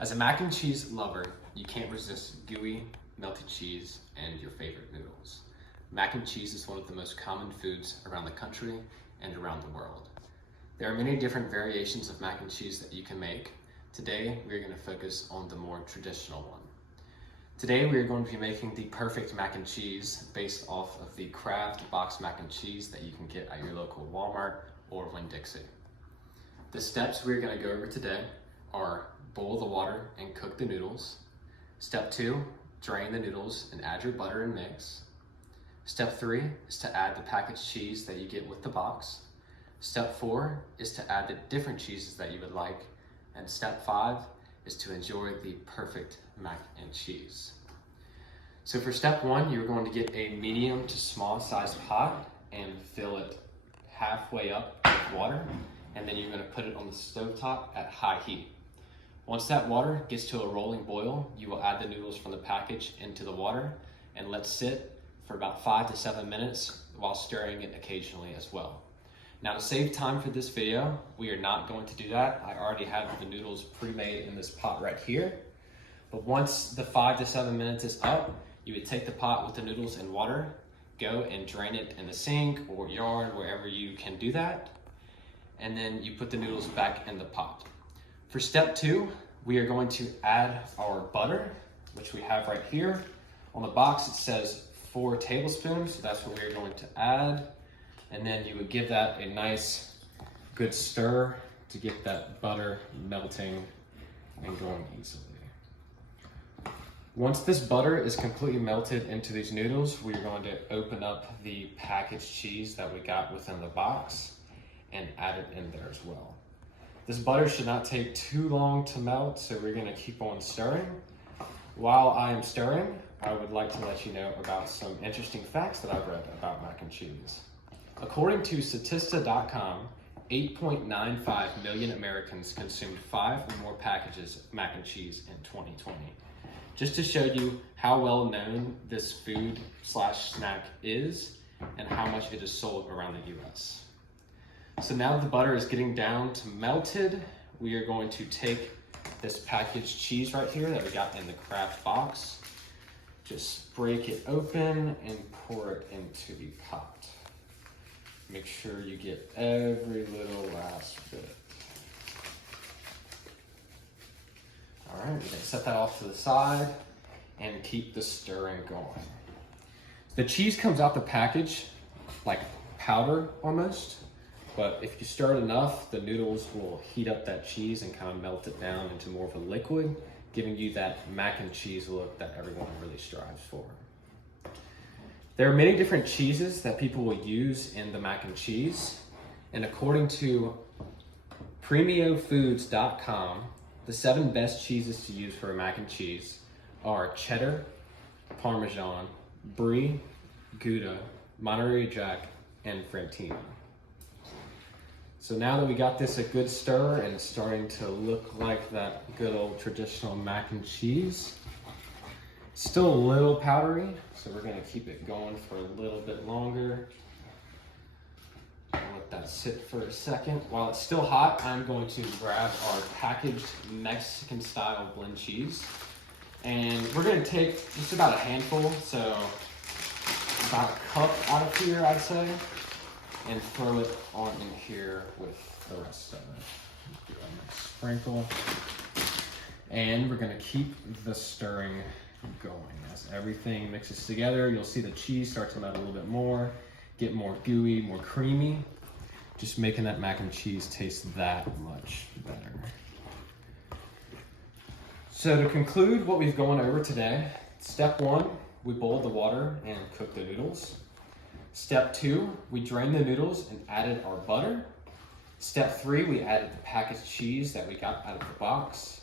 As a mac and cheese lover, you can't resist gooey, melted cheese and your favorite noodles. Mac and cheese is one of the most common foods around the country and around the world. There are many different variations of mac and cheese that you can make. Today, we're going to focus on the more traditional one. Today, we're going to be making the perfect mac and cheese based off of the Kraft box mac and cheese that you can get at your local Walmart or Winn-Dixie. The steps we're going to go over today are boil the water and cook the noodles. Step 2, drain the noodles and add your butter and mix. Step 3 is to add the packaged cheese that you get with the box. Step 4 is to add the different cheeses that you would like. And step 5 is to enjoy the perfect mac and cheese. So for step 1, you're going to get a medium to small sized pot and fill it halfway up with water. And then you're going to put it on the stovetop at high heat. Once that water gets to a rolling boil, you will add the noodles from the package into the water and let sit for about 5 to 7 minutes while stirring it occasionally as well. Now to save time for this video, we are not going to do that. I already have the noodles pre-made in this pot right here. But once the 5 to 7 minutes is up, you would take the pot with the noodles and water, go and drain it in the sink or yard, wherever you can do that. And then you put the noodles back in the pot. For step 2, we are going to add our butter, which we have right here. On the box, it says 4 tablespoons, so that's what we're going to add. And then you would give that a nice, good stir to get that butter melting and going easily. Once this butter is completely melted into these noodles, we're going to open up the packaged cheese that we got within the box and add it in there as well. This butter should not take too long to melt, so we're gonna keep on stirring. While I am stirring, I would like to let you know about some interesting facts that I've read about mac and cheese. According to Statista.com, 8.95 million Americans consumed 5 or more packages of mac and cheese in 2020. Just to show you how well known this food/snack is and how much it is sold around the US. So now that the butter is getting down to melted, we are going to take this packaged cheese right here that we got in the Kraft box, just break it open and pour it into the pot. Make sure you get every little last bit. All right, we're gonna set that off to the side and keep the stirring going. The cheese comes out the package like powder almost. But if you stir it enough, the noodles will heat up that cheese and kind of melt it down into more of a liquid, giving you that mac and cheese look that everyone really strives for. There are many different cheeses that people will use in the mac and cheese. And according to PremioFoods.com, the 7 best cheeses to use for a mac and cheese are cheddar, Parmesan, Brie, Gouda, Monterey Jack, and Franctina. So now that we got this a good stir and it's starting to look like that good old traditional mac and cheese, it's still a little powdery, so we're gonna keep it going for a little bit longer. I'll let that sit for a second. While it's still hot, I'm going to grab our packaged Mexican style blend cheese. And we're gonna take just about a handful, so about a cup out of here, I'd say, and throw it on in here with the rest of it. Do a nice sprinkle. And we're gonna keep the stirring going. As everything mixes together, you'll see the cheese start to melt a little bit more, get more gooey, more creamy, just making that mac and cheese taste that much better. So to conclude what we've gone over today, step 1, we boiled the water and cooked the noodles. Step 2, we drained the noodles and added our butter. Step 3, we added the packaged cheese that we got out of the box.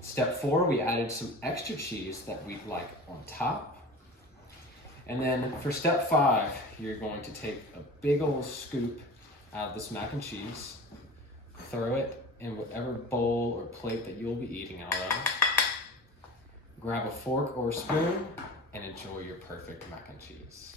Step 4, we added some extra cheese that we'd like on top. And then for step 5, you're going to take a big old scoop out of this mac and cheese, throw it in whatever bowl or plate that you'll be eating out of. Grab a fork or a spoon and enjoy your perfect mac and cheese.